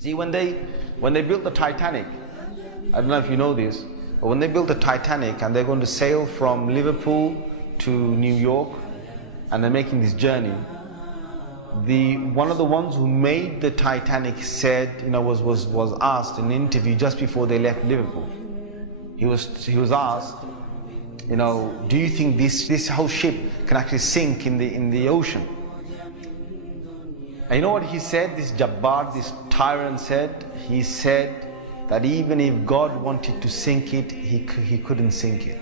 See, when they built the Titanic, I don't know if you know this, but when they built the Titanic and they're going to sail from Liverpool to New York, and they're making this journey, one of the ones who made the Titanic said, was asked in an interview just before they left Liverpool. He was asked, do you think this whole ship can actually sink in the ocean? And you know what he said? This Jabbar, this tyrant said. He said that even if God wanted to sink it, he couldn't sink it.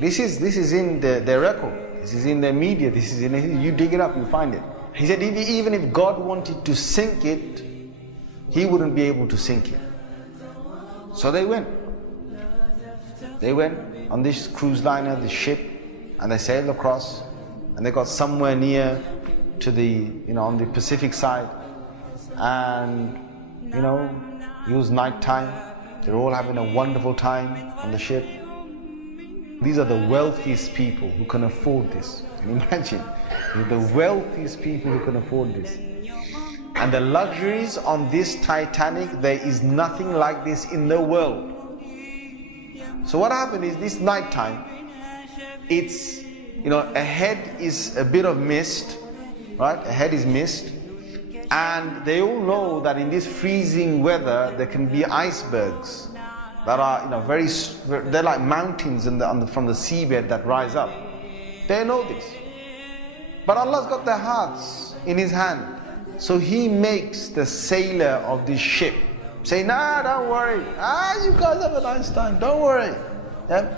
This is in their record. This is in the media. This is you dig it up, you find it. He said even if God wanted to sink it, he wouldn't be able to sink it. So they went. They went on this cruise liner, this ship, and they sailed across, and they got somewhere near to on the Pacific side, and it was night time. They're all having a wonderful time on the ship. These are the wealthiest people who can afford this. Can you imagine? They're the wealthiest people who can afford this. And the luxuries on this Titanic, there is nothing like this in the world. So what happened is, this night time, it's, ahead is a bit of mist, right? Ahead is mist. And they all know that in this freezing weather, there can be icebergs that are, they're like mountains from the seabed that rise up. They know this. But Allah's got their hearts in His hand. So He makes the sailor of this ship say, nah, don't worry. You guys have a nice time. Don't worry. Yeah?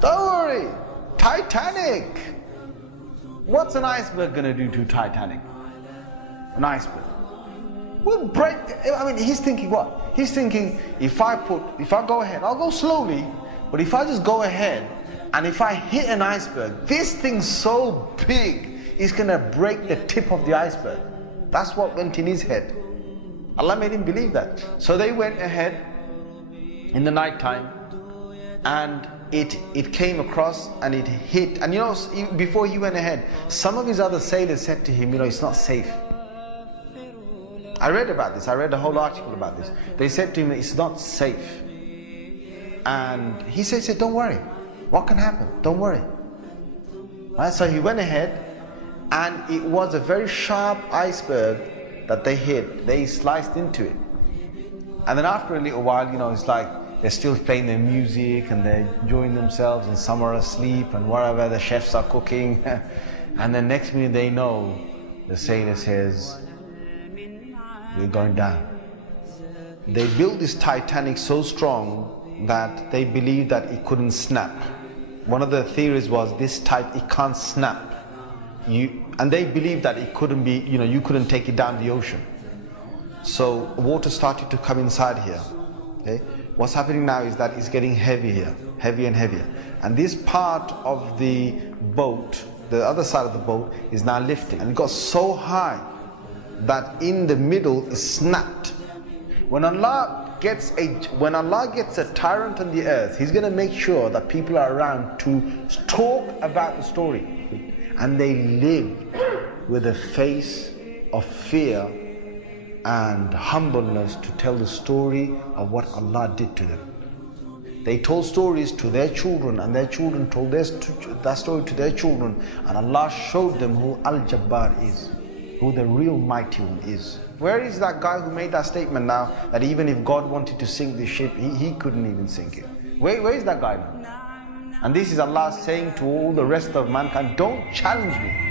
Don't worry. Titanic. What's an iceberg going to do to Titanic? An iceberg will break. He's thinking what? He's thinking, if I go ahead, I'll go slowly, but if I just go ahead and if I hit an iceberg, this thing's so big, it's going to break the tip of the iceberg. That's what went in his head. Allah made him believe that. So they went ahead in the night time, and it came across and it hit. And before he went ahead, some of his other sailors said to him, it's not safe. I read about this. I read a whole article about this. They said to him, it's not safe. And he said, don't worry. What can happen? Don't worry. Right? So he went ahead, and it was a very sharp iceberg that they hit. They sliced into it. And then after a little while, it's like they're still playing their music and they're enjoying themselves, and some are asleep and whatever, the chefs are cooking. And then next minute they know, the sailor says, we're going down. They built this Titanic so strong that they believed that it couldn't snap. One of the theories was it can't snap. And they believed that it couldn't be, you couldn't take it down the ocean. So water started to come inside here. Okay? What's happening now is that it's getting heavier, heavier and heavier. And this part of the boat, the other side of the boat, is now lifting. And it got so high that in the middle is snapped. When Allah gets a tyrant on the earth, He's going to make sure that people are around to talk about the story. And they lived with a face of fear and humbleness to tell the story of what Allah did to them. They told stories to their children, and their children told that story to their children, and Allah showed them who Al-Jabbar is, who the real mighty one is. Where is that guy who made that statement now, that even if God wanted to sink this ship, he couldn't even sink it? Where is that guy now? And this is Allah saying to all the rest of mankind, don't challenge me.